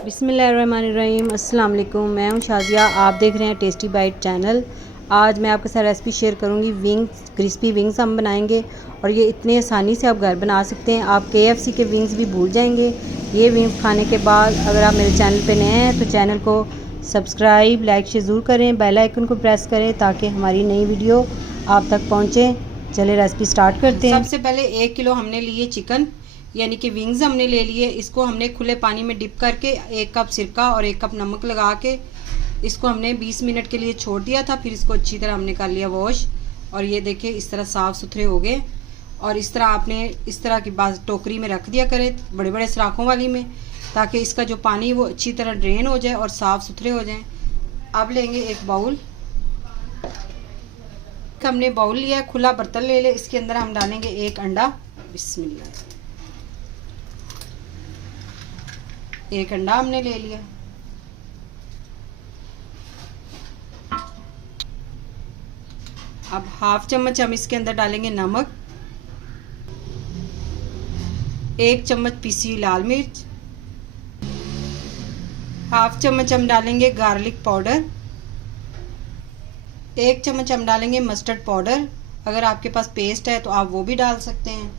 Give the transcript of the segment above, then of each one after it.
बिस्मिल्लाहिर्रहमानिर्रहीम। अस्सलाम वालेकुम। मैं हूं शाजिया, आप देख रहे हैं टेस्टी बाइट चैनल। आज मैं आपके साथ रेसिपी शेयर करूंगी विंग्स, क्रिस्पी विंग्स हम बनाएंगे और ये इतनी आसानी से आप घर बना सकते हैं। आप KFC के विंग्स भी भूल जाएंगे ये विंग्स खाने के बाद। अगर आप मेरे चैनल पे नए हैं तो चैनल को सब्सक्राइब, लाइक शेयर ज़रूर करें, बेल आइकन को प्रेस करें ताकि हमारी नई वीडियो आप तक पहुँचे। चले रेसिपी स्टार्ट करते हैं। सबसे पहले 1 किलो हमने लिए चिकन, यानी कि विंग्स हमने ले लिए। इसको हमने खुले पानी में डिप करके 1 कप सिरका और 1 कप नमक लगा के इसको हमने 20 मिनट के लिए छोड़ दिया था। फिर इसको अच्छी तरह हमने कर लिया वॉश और ये देखिए इस तरह साफ़ सुथरे हो गए। और इस तरह आपने इस तरह की बात टोकरी में रख दिया करें, बड़े बड़े सराखों वाली में, ताकि इसका जो पानी वो अच्छी तरह ड्रेन हो जाए और साफ़ सुथरे हो जाएँ। अब लेंगे एक बाउल, हमने बाउल लिया, खुला बर्तन ले ले, इसके अंदर हम डालेंगे 1 अंडा। बिस्मिल्लाह, 1 अंडा हमने ले लिया। अब हाफ चम्मच हम इसके अंदर डालेंगे नमक, 1 चम्मच पीसी लाल मिर्च, हाफ चम्मच हम डालेंगे गार्लिक पाउडर, 1 चम्मच हम डालेंगे मस्टर्ड पाउडर। अगर आपके पास पेस्ट है तो आप वो भी डाल सकते हैं।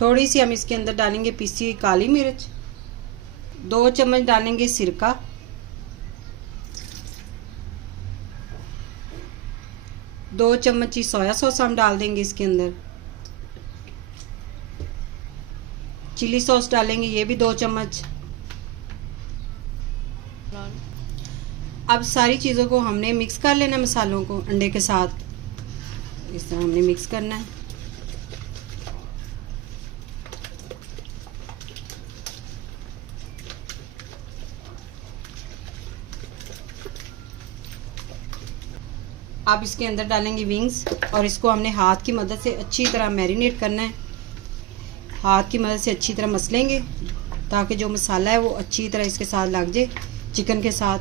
थोड़ी सी हम इसके अंदर डालेंगे पिसी हुई काली मिर्च, 2 चम्मच डालेंगे सिरका, 2 चम्मच ही सोया सॉस हम डाल देंगे इसके अंदर, चिली सॉस डालेंगे ये भी 2 चम्मच। अब सारी चीज़ों को हमने मिक्स कर लेना, मसालों को अंडे के साथ इस तरह हमने मिक्स करना है। अब इसके अंदर डालेंगे विंग्स और इसको हमने हाथ की मदद से अच्छी तरह मैरिनेट करना है। हाथ की मदद से अच्छी तरह मसलेंगे ताकि जो मसाला है वो अच्छी तरह इसके साथ लग जाए, चिकन के साथ।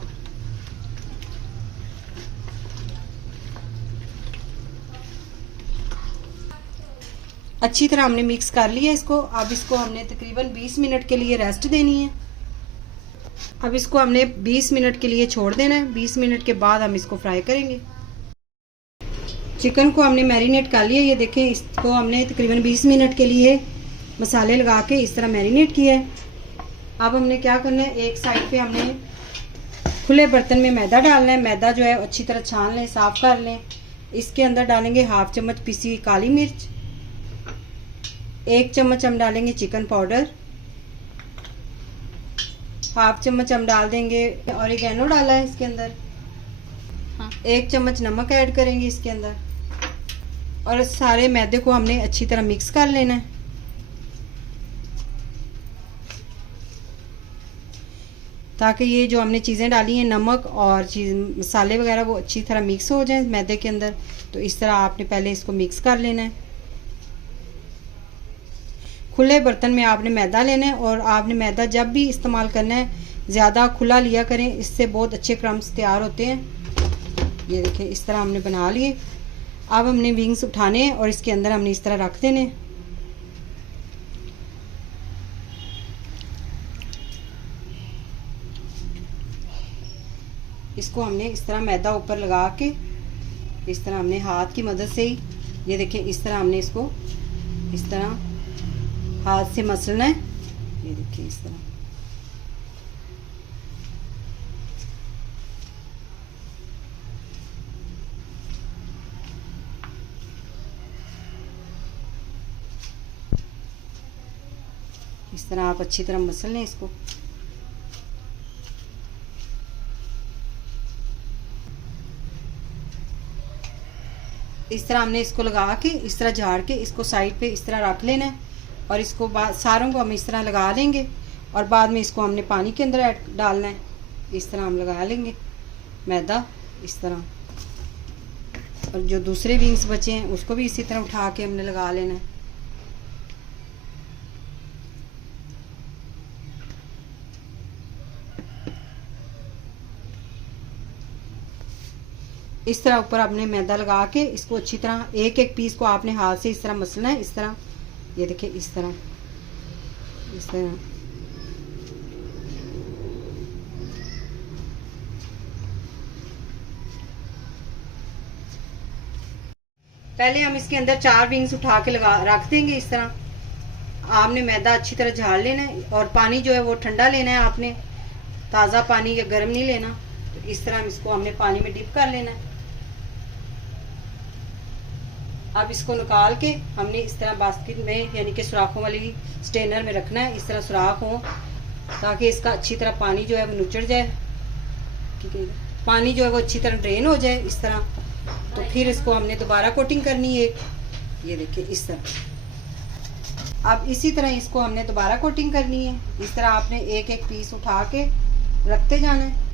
अच्छी तरह हमने मिक्स कर लिया इसको। अब इसको हमने तकरीबन 20 मिनट के लिए रेस्ट देनी है। अब इसको हमने 20 मिनट के लिए छोड़ देना है। 20 मिनट के बाद हम इसको फ्राई करेंगे। चिकन को हमने मैरिनेट कर लिया, ये देखें इसको हमने तकरीबन 20 मिनट के लिए मसाले लगा के इस तरह मैरिनेट किया है। अब हमने क्या करना है, एक साइड पे हमने खुले बर्तन में मैदा डालना है। मैदा जो है अच्छी तरह छान लें, साफ़ कर लें। इसके अंदर डालेंगे हाफ चम्मच पिसी हुई काली मिर्च, 1 चम्मच हम डालेंगे चिकन पाउडर, हाफ चम्मच हम डाल देंगे ऑरिगेनो डाला है इसके अंदर, 1 चम्मच नमक ऐड करेंगे इसके अंदर और सारे मैदे को हमने अच्छी तरह मिक्स कर लेना है ताकि ये जो हमने चीज़ें डाली हैं, नमक और मसाले वगैरह, वो अच्छी तरह मिक्स हो जाएं मैदे के अंदर। तो इस तरह आपने पहले इसको मिक्स कर लेना है। खुले बर्तन में आपने मैदा लेना है और आपने मैदा जब भी इस्तेमाल करना है ज़्यादा खुला लिया करें, इससे बहुत अच्छे क्रम्स तैयार होते हैं। ये देखिए इस तरह हमने बना लिए। अब हमने विंग्स उठाने हैं और इसके अंदर हमने इस तरह रख देने। इसको हमने इस तरह मैदा ऊपर लगा के इस तरह हमने हाथ की मदद से ही, ये देखिए इस तरह हमने इसको इस तरह हाथ से मसलना है। ये देखिए इस तरह आप अच्छी तरह मसल लें इसको। इस तरह हमने इसको लगा के इस तरह झाड़ के इसको साइड पे इस तरह रख लेना है और इसको सारों को हम इस तरह लगा लेंगे और बाद में इसको हमने पानी के अंदर डालना है। इस तरह हम लगा लेंगे मैदा इस तरह, और जो दूसरे विंग्स बचे हैं उसको भी इसी तरह उठा के हमने लगा लेना है। इस तरह ऊपर आपने मैदा लगा के इसको अच्छी तरह एक एक पीस को आपने हाथ से इस तरह मसलना है। इस तरह ये देखिए इस तरह पहले हम इसके अंदर 4 विंग्स उठा के रख देंगे इस तरह। आपने मैदा अच्छी तरह झाड़ लेना है और पानी जो है वो ठंडा लेना है आपने, ताज़ा पानी या गर्म नहीं लेना। तो इस तरह इसको हमने पानी में डिप कर लेना है। अब इसको निकाल के हमने इस तरह बास्केट में यानी कि सुराखों वाली स्टेनर में रखना है। इस तरह सुराख हो ताकि इसका अच्छी तरह पानी जो है वो नुचड़ जाए, ठीक है, पानी जो है वो अच्छी तरह ड्रेन हो जाए इस तरह। तो फिर इसको हमने दोबारा कोटिंग करनी है, ये देखिए इस तरह। अब इसी तरह इसको हमने दोबारा कोटिंग करनी है। इस तरह आपने एक एक पीस उठा के रखते जाना है।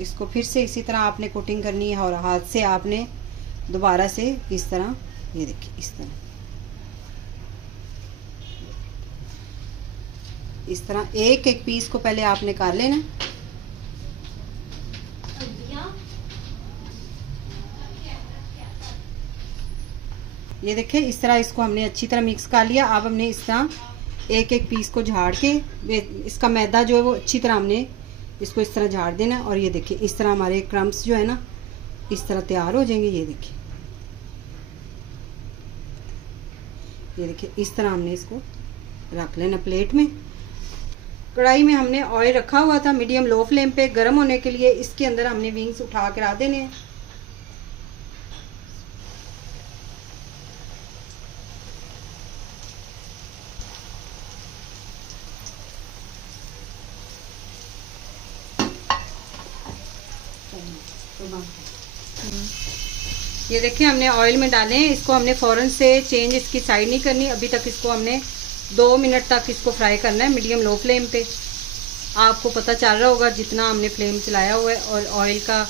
इसको फिर से इसी तरह आपने कोटिंग करनी है और हाथ से आपने दोबारा से इस तरह, ये देखिए इस तरह एक एक पीस को पहले आप निकाल लेना। ये देखिए इस तरह इसको हमने अच्छी तरह मिक्स कर लिया। अब हमने इस तरह एक एक पीस को झाड़ के इसका मैदा जो है वो अच्छी तरह हमने इसको इस तरह झाड़ देना। और ये देखिए इस तरह हमारे क्रम्स जो है ना इस तरह तैयार हो जाएंगे। ये देखिए इस तरह हमने इसको रख लेना प्लेट में। कढ़ाई में हमने ऑयल रखा हुआ था मीडियम लो फ्लेम पे गर्म होने के लिए। इसके अंदर हमने विंग्स उठा के रख देने हैं। ये देखिए हमने ऑयल में डाले हैं। इसको हमने फ़ौरन से चेंज इसकी साइड नहीं करनी। अभी तक इसको हमने 2 मिनट तक इसको फ्राई करना है मीडियम लो फ्लेम पे। आपको पता चल रहा होगा जितना हमने फ्लेम चलाया हुआ है और ऑयल का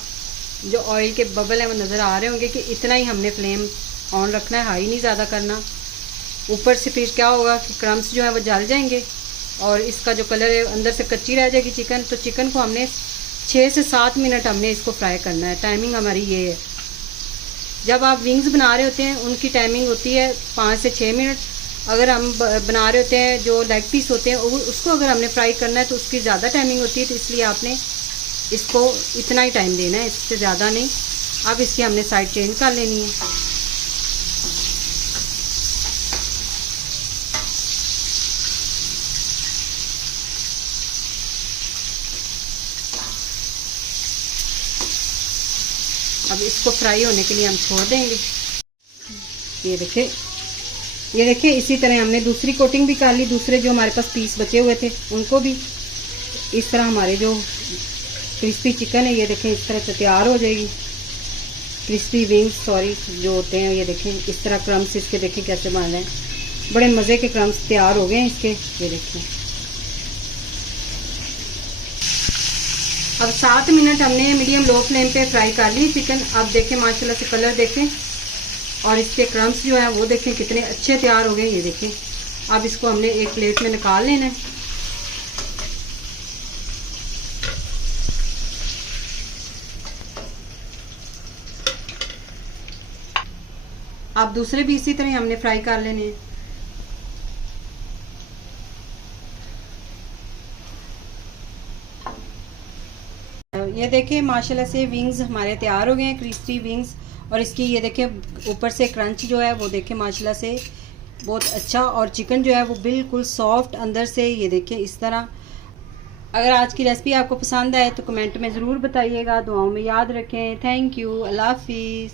जो ऑयल के बबल हैं वो नज़र आ रहे होंगे कि इतना ही हमने फ्लेम ऑन रखना है, हाई नहीं ज़्यादा करना। ऊपर से फिर क्या होगा कि क्रम्स जो है वो जल जाएंगे और इसका जो कलर है अंदर से कच्ची रह जाएगी चिकन। तो चिकन को हमने 6 से 7 मिनट हमने इसको फ्राई करना है। टाइमिंग हमारी ये है। जब आप विंग्स बना रहे होते हैं उनकी टाइमिंग होती है 5 से 6 मिनट। अगर हम बना रहे होते हैं जो लेग पीस होते हैं उसको अगर हमने फ्राई करना है तो उसकी ज़्यादा टाइमिंग होती है। तो इसलिए आपने इसको इतना ही टाइम देना है, इससे ज़्यादा नहीं। अब इसकी हमने साइड चेंज कर लेनी है। अब इसको फ्राई होने के लिए हम छोड़ देंगे। ये देखिए इसी तरह हमने दूसरी कोटिंग भी कर ली। दूसरे जो हमारे पास पीस बचे हुए थे उनको भी इस तरह हमारे जो क्रिस्पी चिकन है ये देखें इस तरह से तैयार हो जाएगी। क्रिस्पी विंग्स जो होते हैं ये देखें इस तरह क्रम्स इसके देखें कैसे बन रहे हैं। बड़े मज़े के क्रम्स तैयार हो गए हैं इसके। ये देखें अब 7 मिनट हमने मीडियम लो फ्लेम पे फ्राई कर ली चिकन। अब देखें माशाल्लाह से कलर देखें और इसके क्रम्स जो है वो देखें कितने अच्छे तैयार हो गए। ये देखें अब इसको हमने एक प्लेट में निकाल लेना है। अब दूसरे भी इसी तरह हमने फ्राई कर लेने हैं। ये देखिए माशाल्लाह से विंग्स हमारे तैयार हो गए हैं, क्रिस्पी विंग्स। और इसकी ये देखिए ऊपर से क्रंच जो है वो देखिए माशाल्लाह से बहुत अच्छा। और चिकन जो है वो बिल्कुल सॉफ्ट अंदर से। ये देखिए इस तरह। अगर आज की रेसिपी आपको पसंद आए तो कमेंट में ज़रूर बताइएगा। दुआओं में याद रखें। Thank you. अल्लाह हाफिज़।